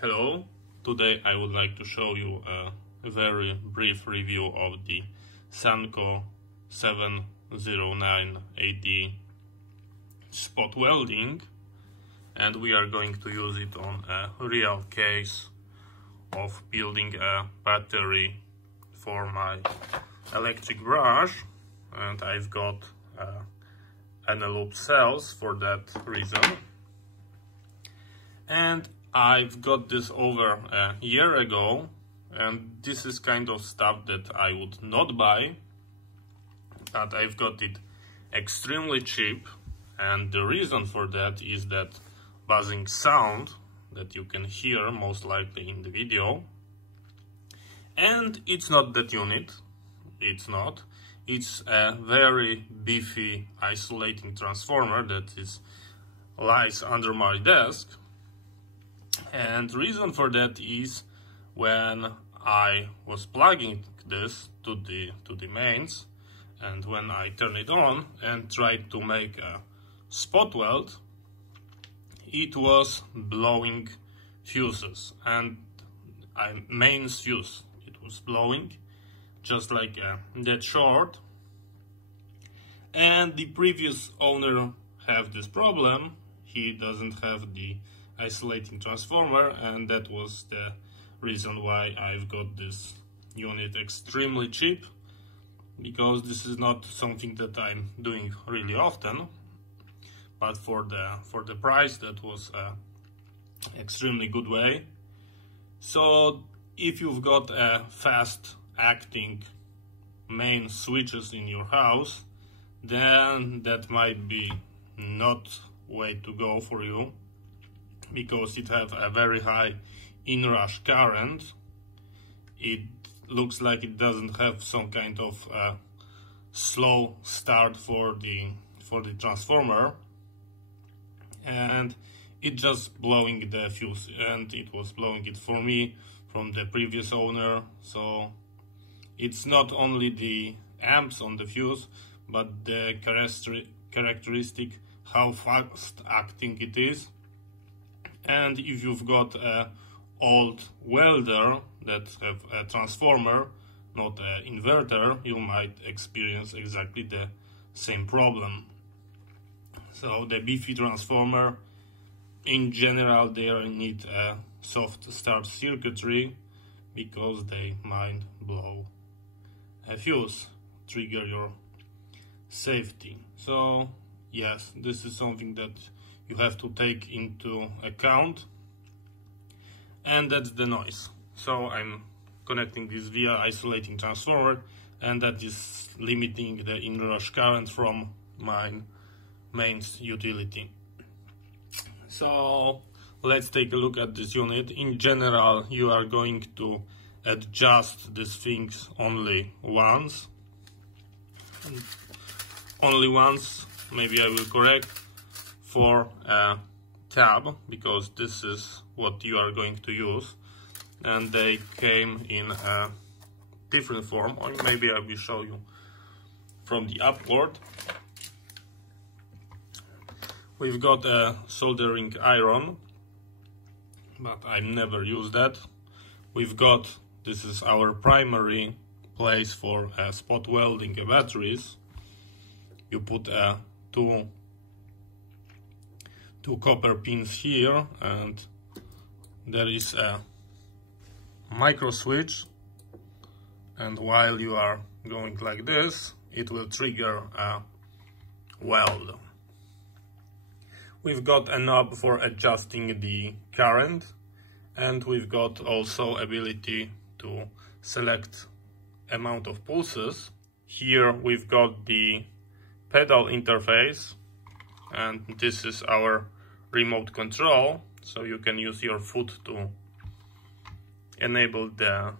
Hello, today I would like to show you a very brief review of the Sunkko 709AD spot welding, and we are going to use it on a real case of building a battery for my electric brush, and I've got loop cells for that reason. And I've got this over a year ago, and this is kind of stuff that I would not buy, but I've got it extremely cheap, and the reason for that is that buzzing sound that you can hear most likely in the video. And it's not that unit, it's a very beefy isolating transformer that lies under my desk. And the reason for that is when I was plugging this to the mains, and when I turn it on and tried to make a spot weld, it was blowing fuses, and mains fuse, it was blowing just like that short. And the previous owner have this problem. He doesn't have the isolating transformer, and that was the reason why I've got this unit extremely cheap, because this is not something that I'm doing really often, but for the price, that was extremely good way. So if you've got a fast acting main switches in your house, then that might be not way to go for you, because it have a very high inrush current. It looks like it doesn't have some kind of slow start for the transformer, and it just blowing the fuse, and it was blowing it for me from the previous owner. So it's not only the amps on the fuse, but the characteristic how fast acting it is. And if you've got an old welder that have a transformer, not an inverter, you might experience exactly the same problem. So the beefy transformer, in general, they need a soft start circuitry, because they might blow a fuse, trigger your safety. So yes, this is something that you have to take into account, and that's the noise. So I'm connecting this via isolating transformer, and that is limiting the inrush current from my mains utility. So let's take a look at this unit. In general, you are going to adjust these things only once, maybe I will correct, for a tab, because this is what you are going to use, and they came in a different form, or maybe I will show you from the upward. We've got a soldering iron, but I never use that. We've got, this is our primary place for spot welding batteries. You put two copper pins here, and there is a micro switch, and while you are going like this, it will trigger a weld. We've got a knob for adjusting the current, and we've got also ability to select amount of pulses. Here we've got the pedal interface, and this is our remote control, so you can use your foot to enable the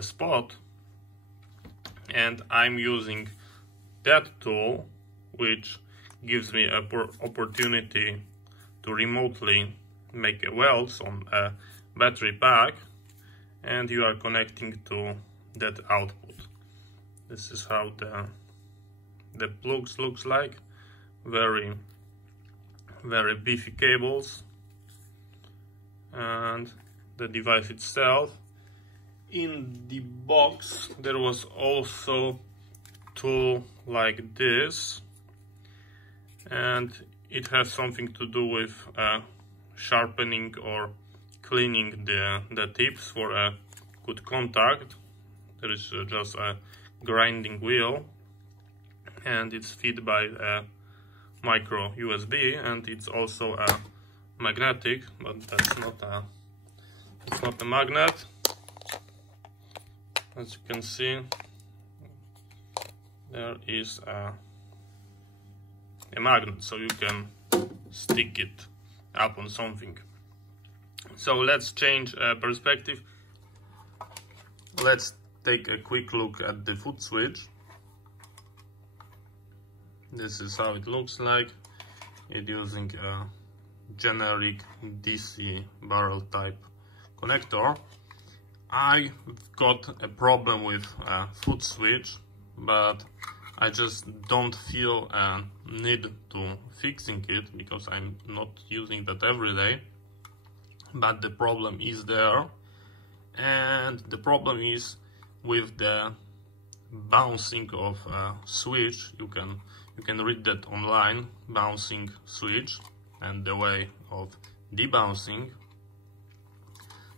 spot. And I'm using that tool, which gives me an opportunity to remotely make a welds on a battery pack, and you are connecting to that output. This is how the plugs looks like. Very beefy cables, and the device itself. In the box there was also tool like this, and it has something to do with sharpening or cleaning the tips for a good contact. There is just a grinding wheel, and it's fed by a micro USB, and it's also a magnetic, but that's not a magnet. As you can see, there is a magnet, so you can stick it up on something. So let's change perspective. Let's take a quick look at the foot switch. This is how it looks like. It's using a generic DC barrel type connector. I got a problem with a foot switch, but I just don't feel a need to fixing it because I'm not using that every day. But the problem is there, and the problem is with the bouncing of a switch. You can read that online, bouncing switch, and the way of debouncing.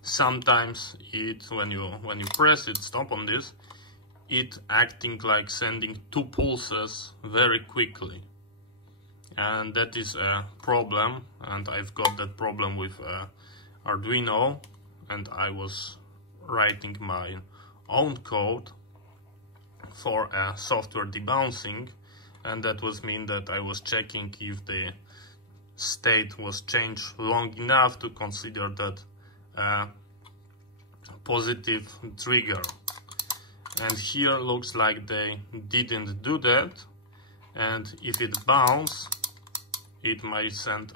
Sometimes when you press it, stop on this, it acting like sending 2 pulses very quickly, and that is a problem. And I've got that problem with Arduino, and I was writing my own code for a software debouncing, and that was mean that I was checking if the state was changed long enough to consider that positive trigger. And here looks like they didn't do that, and if it bounces, it might send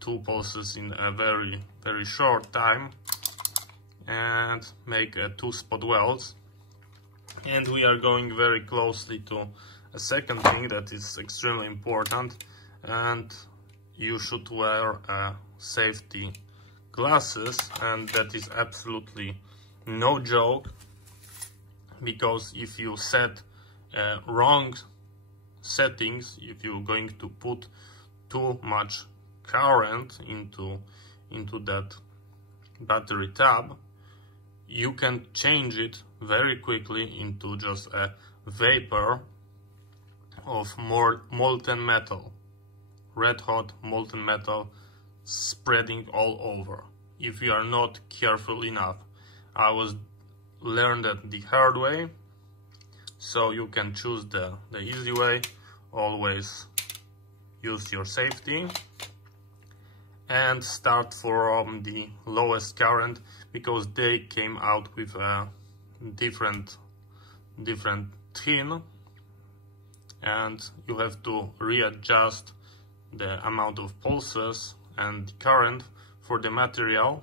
2 pulses in a very short time and make 2 spot welds. And we are going very closely to a second thing that is extremely important, and you should wear safety glasses, and that is absolutely no joke, because if you set wrong settings, if you're going to put too much current into that battery tab, you can change it very quickly into just a vapor of molten metal, red hot molten metal, spreading all over if you are not careful enough. I was learned that the hard way, so you can choose the easy way. Always use your safety and start from the lowest current, because they came out with a different thin, and you have to readjust the amount of pulses and current for the material.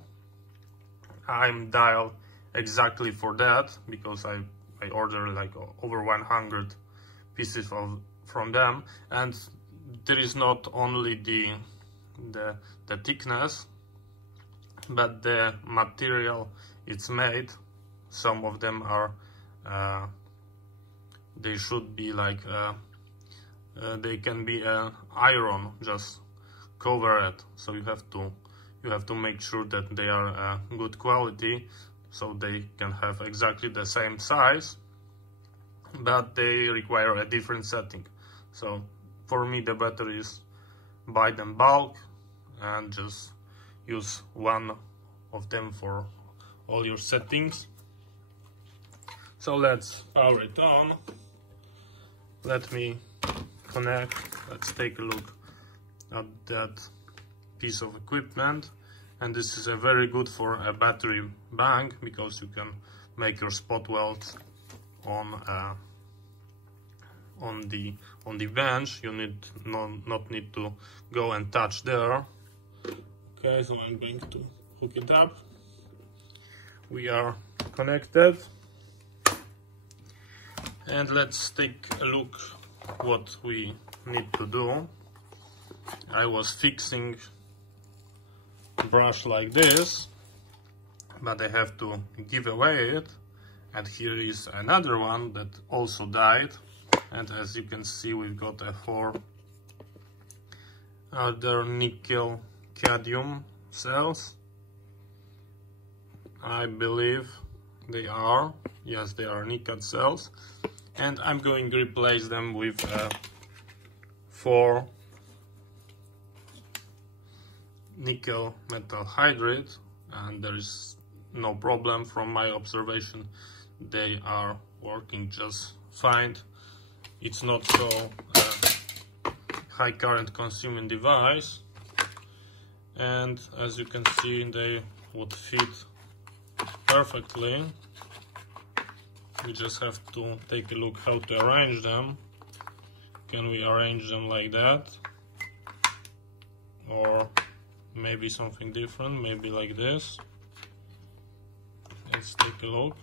I'm dialed exactly for that, because I ordered like over 100 pieces from them, and there is not only the thickness, but the material it's made. Some of them are they should be like they can be iron, just cover it, so you have to make sure that they are good quality, so they can have exactly the same size, but they require a different setting. So for me, the better is buy them bulk and just use one of them for all your settings. So let's power it on. Let me connect. Let's take a look at that piece of equipment. And this is a very good for a battery bank, because you can make your spot welds on the bench. You not need to go and touch there. Okay, so I'm going to hook it up. We are connected, and let's take a look what we need to do. I was fixing brush like this, but I have to give away it. And here is another one that also died, and as you can see we've got a 4 other nickel cadmium cells. I believe they are, yes, they are nickel cells, and I'm going to replace them with 4 nickel metal hydride, and there is no problem from my observation. They are working just fine. It's not so high current consuming device, and as you can see they would fit perfectly. We just have to take a look how to arrange them. Can we arrange them like that, or maybe something different, maybe like this? Let's take a look.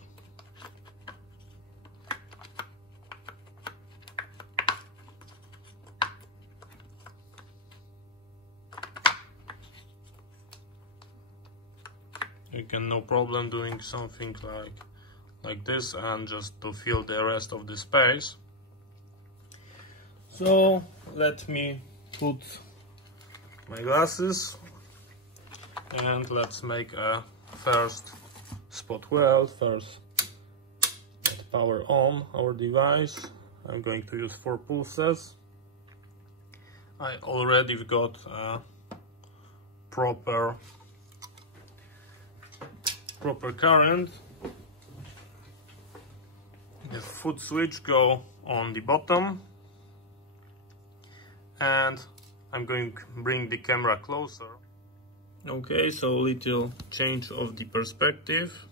You can no problem doing something like this, and just to fill the rest of the space. So let me put my glasses and let's make a first spot weld. First, let's power on our device. I'm going to use 4 pulses. I already got a proper current. The foot switch go on the bottom, and I'm going to bring the camera closer. Okay, so little change of the perspective.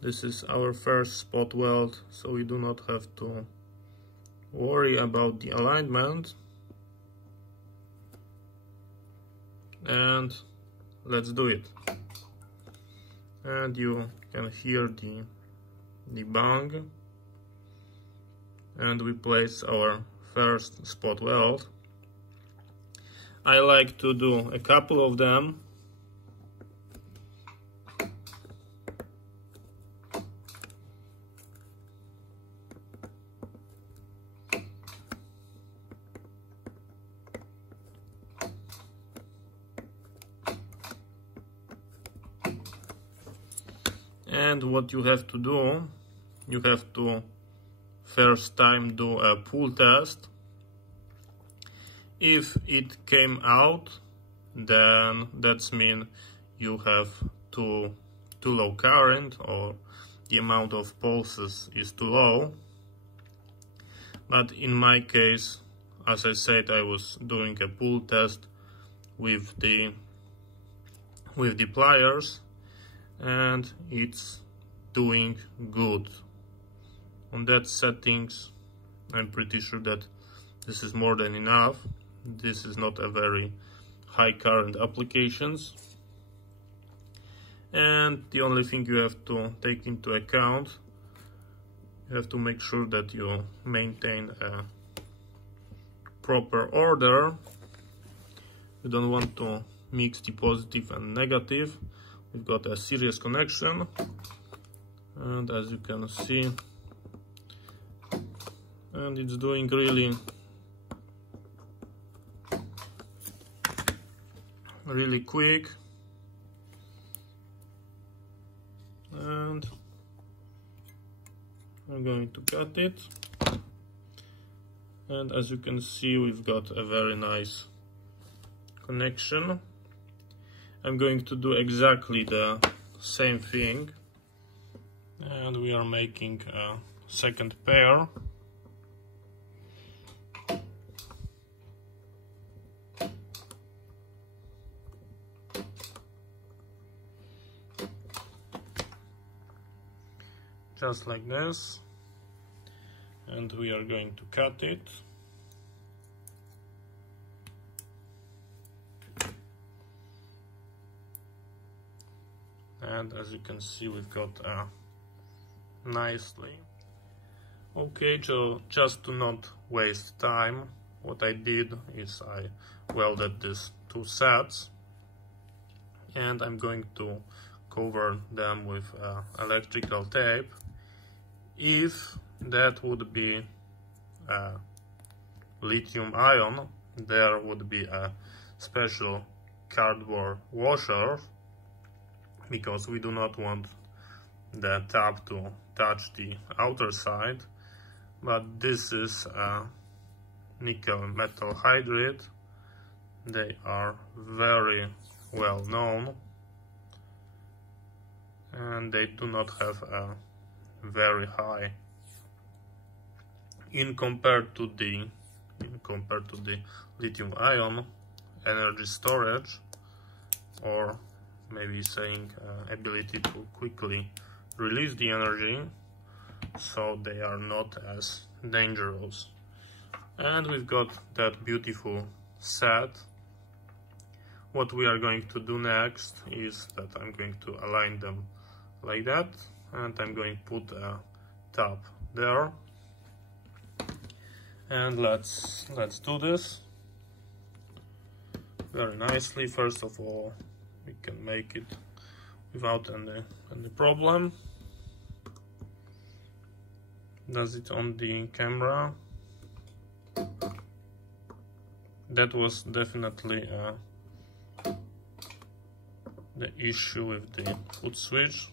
This is our first spot weld, so we do not have to worry about the alignment. And let's do it. And you can hear the bang, and we place our first spot weld. I like to do a couple of them. And what you have to do, you have to first time do a pull test. If it came out, then that's mean you have too low current, or the amount of pulses is too low. But in my case, as I said, I was doing a pull test with the pliers, and it's doing good. On that settings, I'm pretty sure that this is more than enough. This is not a very high current applications, and the only thing you have to take into account, you have to make sure that you maintain a proper order. You don't want to mix the positive and negative. We've got a series connection, and as you can see, and it's doing really quick. And I'm going to cut it, and as you can see, we've got a very nice connection. I'm going to do exactly the same thing, and we are making a second pair. Just like this, and we are going to cut it. And as you can see, we've got nicely. Okay, so just to not waste time, what I did is I welded these 2 sets, and I'm going to cover them with electrical tape. If that would be lithium ion, there would be a special cardboard washer, because we do not want the tap to touch the outer side. But this is a nickel metal hydride. They are very well known, and they do not have a very high in compared to the lithium ion energy storage, or maybe saying ability to quickly release the energy, so they are not as dangerous. And we've got that beautiful set. What we are going to do next is that I'm going to align them like that, and I'm going to put a tab there. And let's do this very nicely. First of all, we can make it without any problem. Does it on the camera? That was definitely the issue with the foot switch.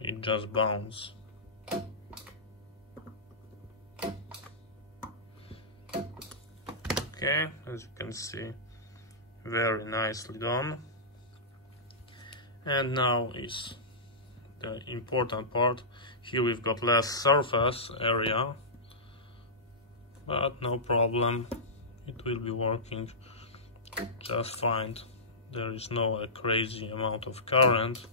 It just bounced. Okay, as you can see, very nicely done. And now is the important part. Here we've got less surface area, but no problem, it will be working just fine. There is no crazy amount of current.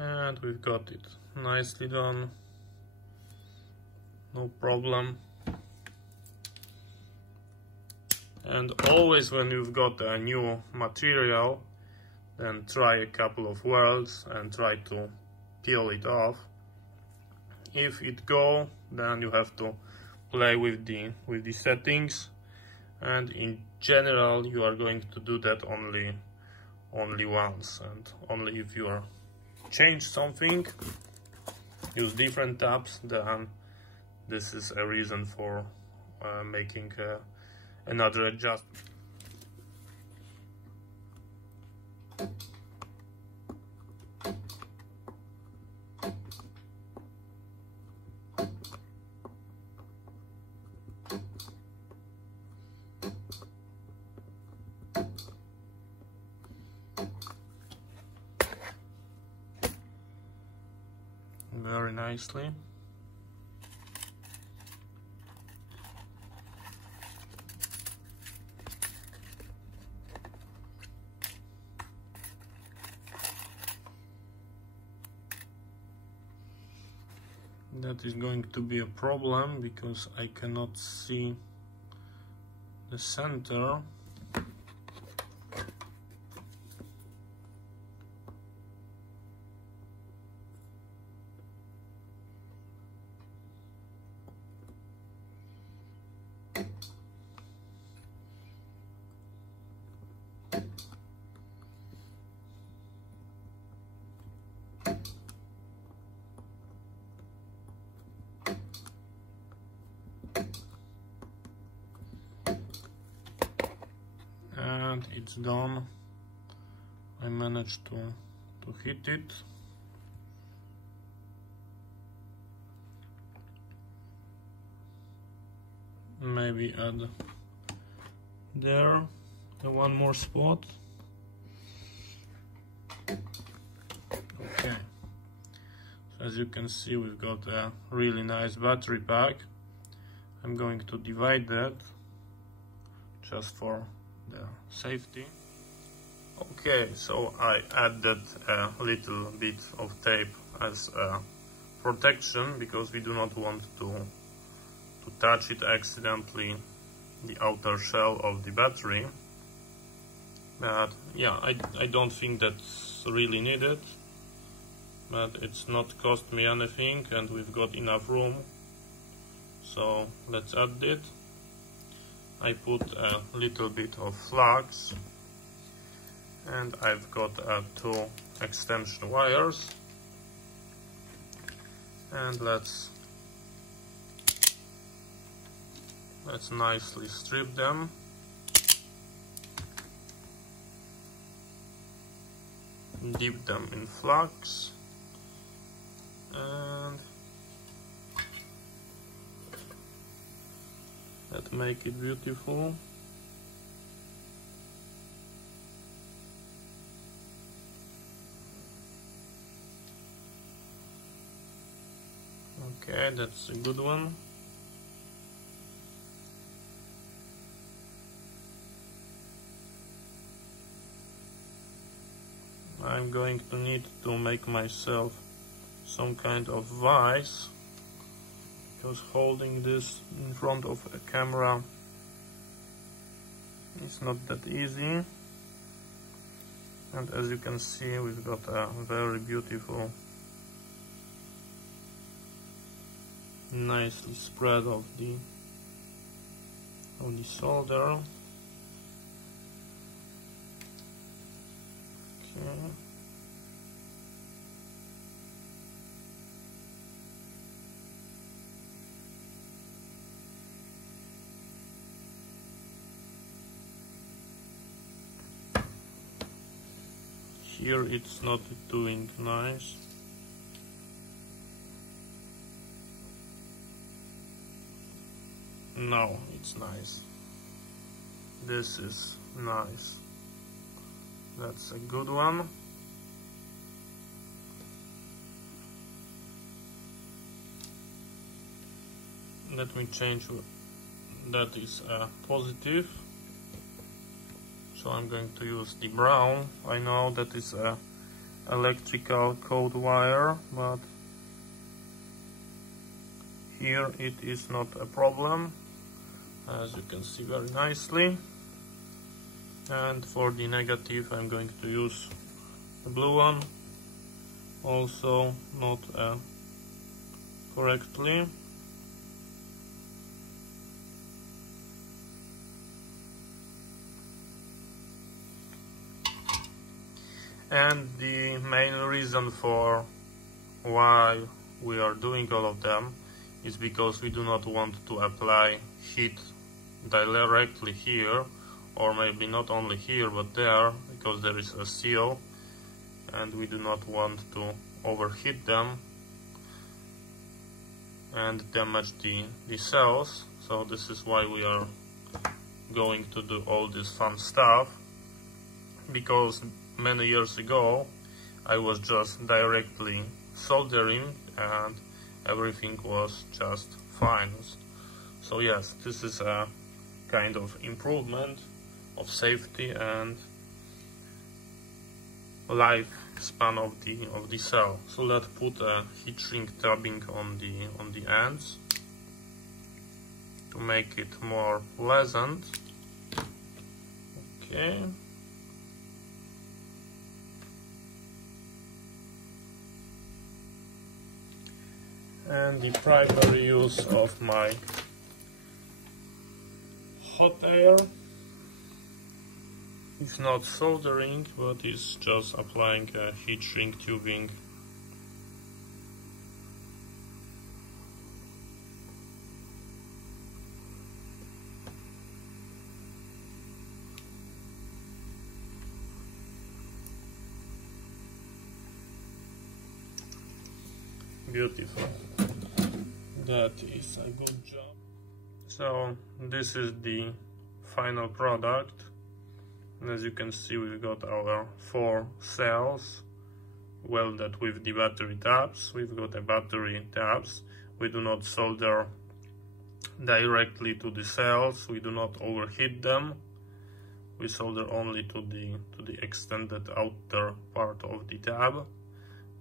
And we've got it nicely done, no problem. And always when you've got a new material, then try a couple of welds and try to peel it off. If it goes, then you have to play with the settings, and in general you are going to do that only once, and only if you are change something, use different tabs, then this is a reason for making another adjustment. Very nicely. That is going to be a problem because I cannot see the center. And it's done. I managed to hit it. Maybe add there one more spot. Okay, so as you can see, we've got a really nice battery pack. I'm going to divide that just for the safety. Okay, so I added a little bit of tape as a protection because we do not want to touch it accidentally, the outer shell of the battery. But yeah, I don't think that's really needed, but it's not cost me anything and we've got enough room, so let's add it. I put a little bit of flux and I've got 2 extension wires, and let's nicely strip them. Dip them in flux and let's make it beautiful. Okay, that's a good one. I'm going to need to make myself some kind of vise, because holding this in front of a camera is not that easy. And as you can see, we've got a very beautiful, nicely spread of the solder. Okay. Here it's not doing nice. No, it's nice. This is nice. That's a good one. Let me change. That is a positive. So I'm going to use the brown. I know that is a electrical code wire, but here it is not a problem, as you can see very nicely. And for the negative I'm going to use the blue one, also not correctly. And the main reason for why we are doing all of them is because we do not want to apply heat directly here, or maybe not only here but there, because there is a seal and we do not want to overheat them and damage the cells. So this is why we are going to do all this fun stuff, because many years ago I was just directly soldering and everything was just fine. So yes, this is a kind of improvement of safety and lifespan of the cell. So let's put a heat shrink tubbing on the ends to make it more pleasant. Okay. And the primary use of my hot air is not soldering, but is just applying a heat shrink tubing. Beautiful. That is a good job. So this is the final product. And as you can see, we've got our 4 cells welded with the battery tabs. We've got the battery tabs. We do not solder directly to the cells. We do not overheat them. We solder only to the extended outer part of the tab.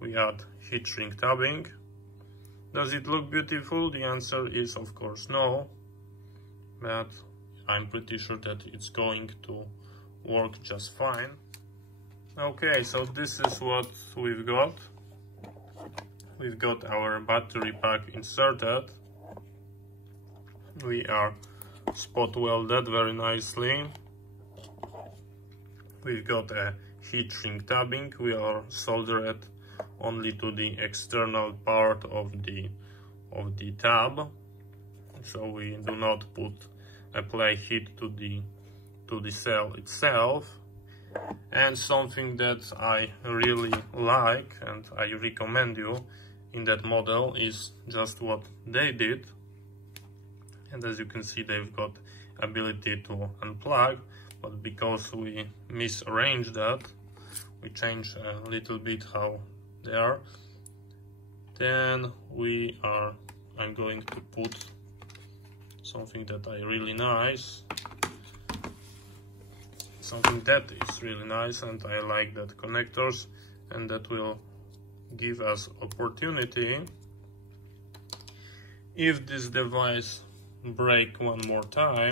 We add heat shrink tubbing. Does it look beautiful? The answer is of course no, but I'm pretty sure that it's going to work just fine. Okay, so this is what we've got. We've got our battery pack inserted. We are spot welded very nicely. We've got a heat shrink tabbing. We are soldered only to the external part of the tab, so we do not apply heat to the cell itself. And something that I really like and I recommend you in that model is just what they did. And as you can see, they've got ability to unplug, but because we misarranged that, we changed a little bit how they are, then I'm going to put something that I really nice, something that is really nice, and I like that connectors, and that will give us opportunity if this device break one more time,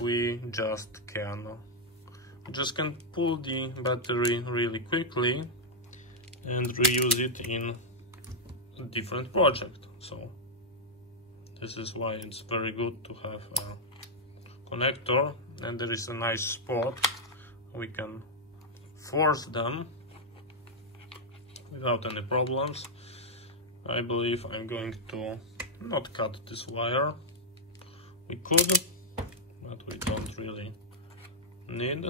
we just can pull the battery really quickly and reuse it in a different project. So this is why it's very good to have a connector, and there is a nice spot we can force them without any problems. I believe I'm going to not cut this wire. We could, but we don't really need.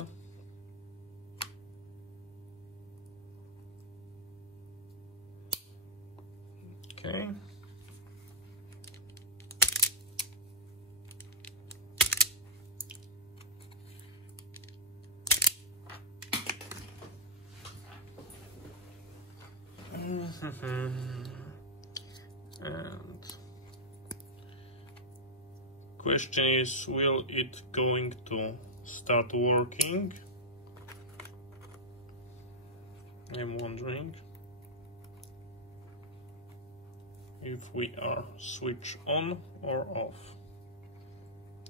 Okay. And question is, will it going to start working? I'm wondering if we are switch on or off.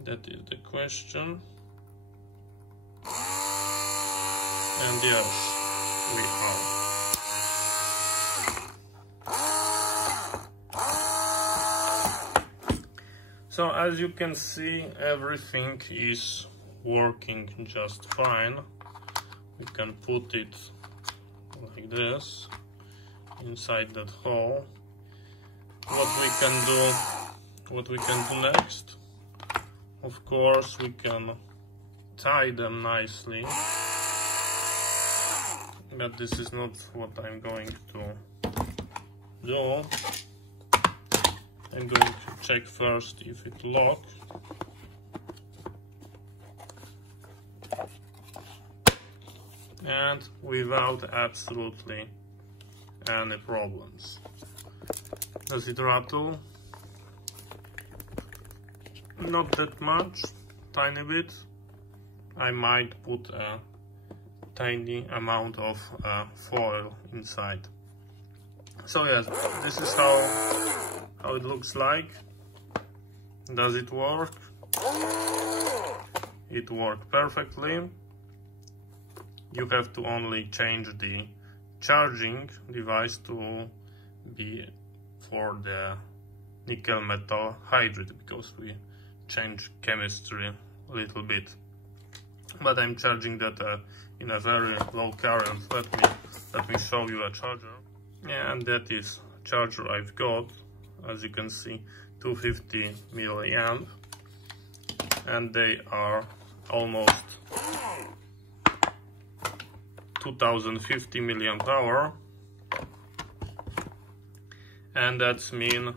That is the question. And yes, we are. So as you can see, everything is working just fine. We can put it like this inside that hole. What we can do next, of course, we can tie them nicely, but this is not what I'm going to do. I'm going to check first if it locks. And without absolutely any problems. Does it rattle? Not that much, tiny bit. I might put a tiny amount of foil inside. So yes, this is how it looks like. Does it work? It worked perfectly. You have to only change the charging device to be for the nickel metal hydride, because we changed chemistry a little bit. But I'm charging that in a very low current. Let me show you a charger. Yeah, and that is charger I've got. As you can see, 250 milliamp, and they are almost 2050 milliamp hour, and that's mean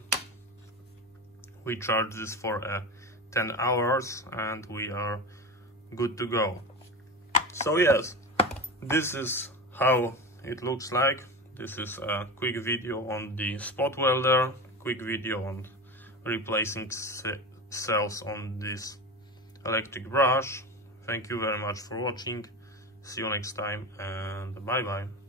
we charge this for 10 hours and we are good to go. So yes, this is how it looks like. This is a quick video on the spot welder, quick video on replacing cells on this electric brush. Thank you very much for watching. See you next time, and bye bye.